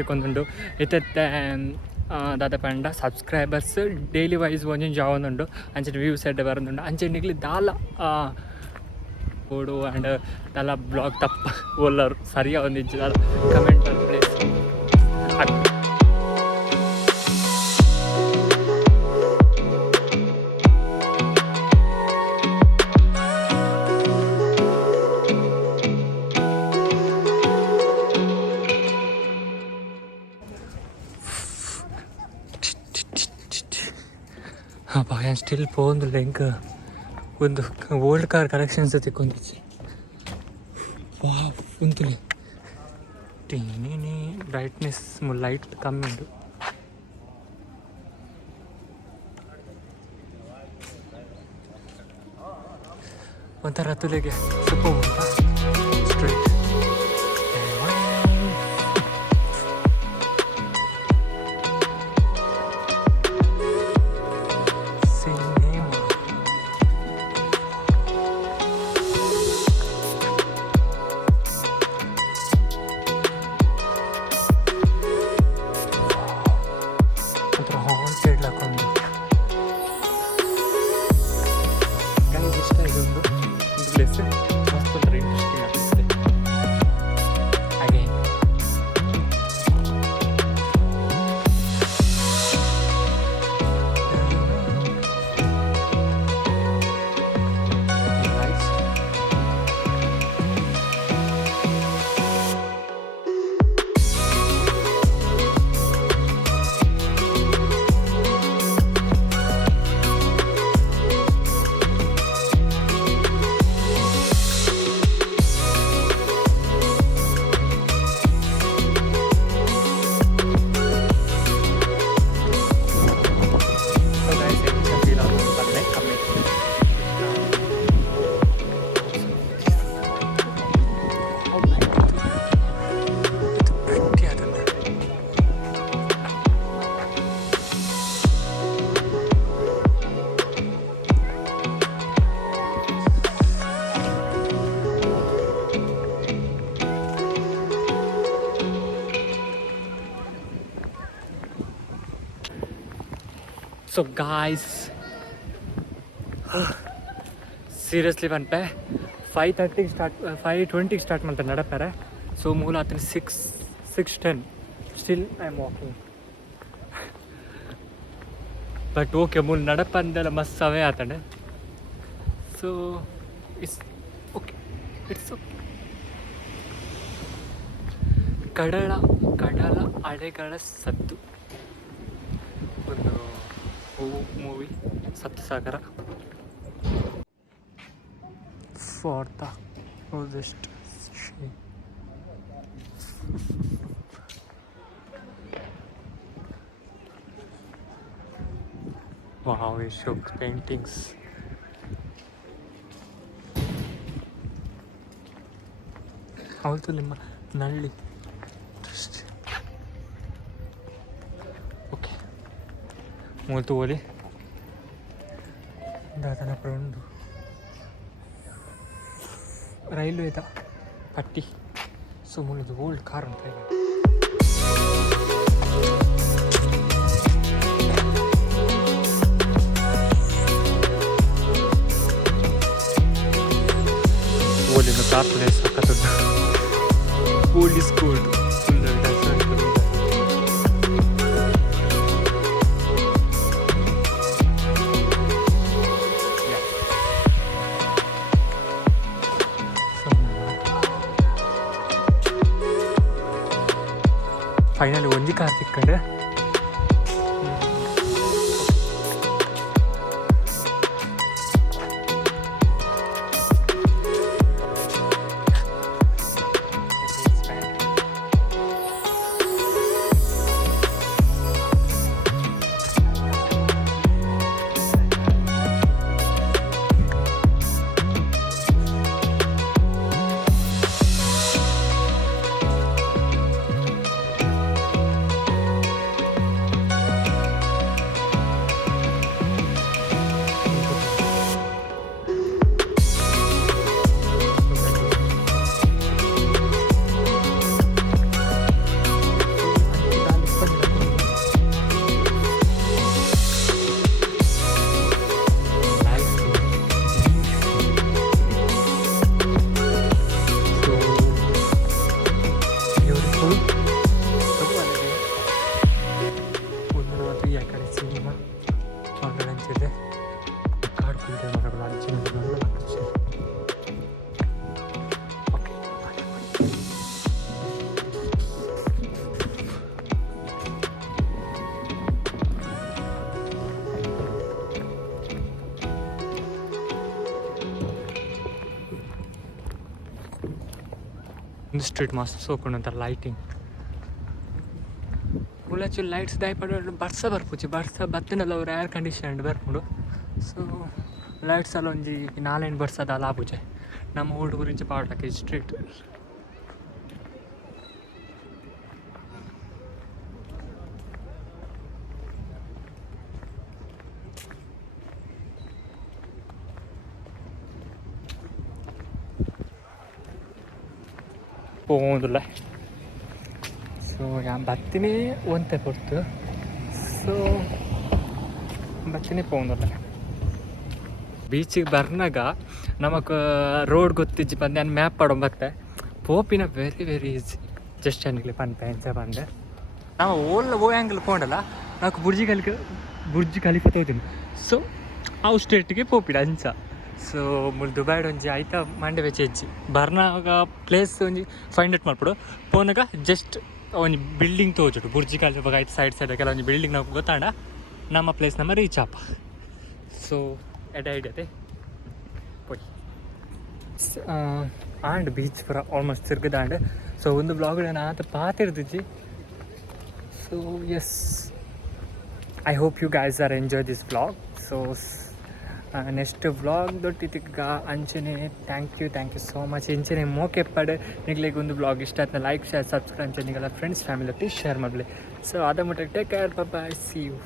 ತಿಕ್ಕೊಂದುಂಡು ಇತ್ತೆ ದಾದ ಪಂಡ ಸಬ್ಸ್ಕ್ರೈಬರ್ಸ್ ಡೈಲಿ ವೈಸ್ ಒಂಜೊಂಜಿ ಜಾವೊಂದುಂಡು ಅಂಚನೆ ವ್ಯೂಸ್ ಎಡ್ಡೆ ಬರೋದುಂಡು ಅಂಚನೆ ದಾಲ ಓಡು ಆ್ಯಂಡ್ ದಾಲ ಬ್ಲಾಗ್ ತಪ್ಪ ಉಲ್ಲರ್ ಸರಿಯಾಗಿ ಒಂದು ಇಜ್ಜಿ ಕಮೆಂಟ್ ಪ್ಲೇಸ್ ಬಾಯ್ ಸ್ಟಿಲ್ ಪೋಂದುಲ್ಲ ಇಂಕ ಒಂದು ಓಲ್ಡ್ ಕಾರ್ ಕಲೆಕ್ಷನ್ಸ್ ತಿಕ್ಕೊಂದಿಚ್ಚಿ ವಾವ್ ಉಂತುಲೆ ಟೀನಿ ಬ್ರೈಟ್ನೆಸ್ ಲೈಟ್ ಕಮ್ಮಿ ಉಂಟು ಒಂಥರ ತುಲೆಗೆ ಸ್ವಲ್ಪ ಉಂಟಾ ಸ್ಟ್ರೈಟ್ ಸೊ ಗಾಯ್ಸ್ ಸೀರಿಯಸ್ಲಿ ಬಂತೆ 5:30 ಸ್ಟಾರ್ಟ್ 5:20 ಸ್ಟಾರ್ಟ್ ಮಾಡ್ತಾರೆ ನಡಪಾರೆ ಸೊ ಮೂಲ ಹತ್ರ 6:10 still I am walking but okay ಮೂಲ ನಡಪಂದೆಲ್ಲ ಮಸ್ತ್ ಸಮಯ ಆತಂಡೆ ಸೊ ಇಟ್ಸ್ ಓಕೆ ಕಡಲ ಅಲೆಗಳ ಸದ್ದು ಒಂದು movie Saptasagara for the oldest wow it shows paintings ಅವತ್ತು ನಿಮ್ಮ ನಳ್ಳಿ ಓಕೆ ಮೂವತ್ತು ಓದಿ ದಾದನ ಪಡೊಂದು ರೈಲ್ವೇದ ಪಟ್ಟಿ ಸೊ ಮೂಲದು ಓಲ್ಡ್ ಕಾರ್ ಅಂತ ಇದೆ ಓಲಿನ ಕಾರ್ ಪ್ಲೇಸ್ ಹಾಕತ್ತುಂಟು ಪೊಲೀಸ್ ಕೋರ್ಟ್ ಫೈನಲಿ ಒಂಜಿ ಕಾರ್ ಸಿಕ್ಕಂಡೆ ಸ್ಟ್ರೀಟ್ ಮಸ್ತ್ ಸೋಕೊಂಡು ಅಂತಾರೆ ಲೈಟಿಂಗ್ ಫುಲ್ಲಾಚು ಲೈಟ್ಸ್ ದಯಪಡ ಬರ್ಸ ಬರ್ಪುಜಿ ಬರ್ಸ ಬತ್ತಿನಲ್ಲ ಅವ್ರು ಏರ್ ಕಂಡೀಷನ್ ಬರ್ಕೊಂಡು ಸೊ ಲೈಟ್ಸ್ ಎಲ್ಲ ಒಂಜಿ 4 ಬರ್ಸದ ಅಲ್ಲ ಆಪುಜೆ ನಮ್ಮ ಊಟ ಗುరించి ಪಾಡಕ್ಕೆ ಸ್ಟ್ರೀಟ್ ಹೋಗುದಿಲ್ಲ ಸೊ ಬತ್ತಿನೇ ಒಂತೆ ಕೊಡ್ತು ಸೊ ಬತ್ತಿನೇ ಹೋಗುದಿಲ್ಲ ಬೀಚಿಗೆ ಬರ್ನಾಗ ನಮಕ್ ರೋಡ್ ಗೊತ್ತಿಜ್ಜಿ ಬಂದು ನಾನು ಮ್ಯಾಪ್ ಪಡೋ ಮತ್ತೆ ಪೋಪಿನ ವೆರಿ ಈಸಿ ಜಸ್ಟ್ ಅನ್ಲಿ ಪಂತ ಎಂಚ ಬಂದೆ ನಾವು ಓ ಆ್ಯಂಗಲ್ ಪೋಂಡಲ್ಲ ನಾವು ಬುರ್ಜಿ ಕಲಿಫೆ ತೋತೀನಿ ಸೊ ಅವು ಸ್ಟೇಟ್ಗೆ ಪೋಪಿಡ ಅಂಚ ಸೊ ಮುಲ್ ದುಬೈಡ್ ಒಂಜಿ ಆಯ್ತಾ ಮಂಡೆ ವೆಚ್ಚ ಹೆಚ್ಚಿ ಬರ್ನಾಗ ಪ್ಲೇಸ್ ಒಂಜಿ ಫೈಂಡ್ ಔಟ್ ಮಾಡ್ಬಿಡು ಪೋನಾಗ ಜಸ್ಟ್ ಒಂಜಿ ಬಿಲ್ಡಿಂಗ್ ತೋಜುಡು ಬುರ್ಜಿ ಕಲಿಫಾಗ ಆಯ್ತು ಸೈಡ್ ಕೆಲವೊಂದು ಬಿಲ್ಡಿಂಗ್ ನಾವು ಗೊತ್ತಾಂಡ ನಮ್ಮ ಪ್ಲೇಸ್ ನಮ್ಮ ರೀಚ್ ಆಪ ಸೊ ಎಡ ಹಿಡಿಯತೆ ಪೋಯ್ ಆಂಡ್ ಬೀಚ್ ಪೂರ ಆಲ್ಮೋಸ್ಟ್ ತಿರ್ಗದಾಂಡ್ ಸೊ ಒಂದು ಬ್ಲಾಗ್ ನಾನು ಆತ ಪಾತಿರ್ದಿಜ್ಜಿ so yes I hope you guys are enjoy this blog so next vlog ದೊಡ್ಡಿದ್ದಕ್ಕ ಅಂಚನೆ ಥ್ಯಾಂಕ್ ಯು ಸೋ ಮಚ್ ಇಂಚನೆ ಮೋಕೆ ಪಡೆ ನಿಗ್ಲಿಗೆ ಒಂದು ಬ್ಲಾಗ್ ಇಷ್ಟ ಆಯ್ತು ಲೈಕ್ ಶೇರ್ ಸಬ್ಸ್ಕ್ರೈಬ್ ನಿಗೆಲ್ಲ ಫ್ರೆಂಡ್ಸ್ ಫ್ಯಾಮಿಲಿ ಶೇರ್ ಮಾಡಲಿ ಸೊ ಅದ ಮುಟ್ಟ take care bye see you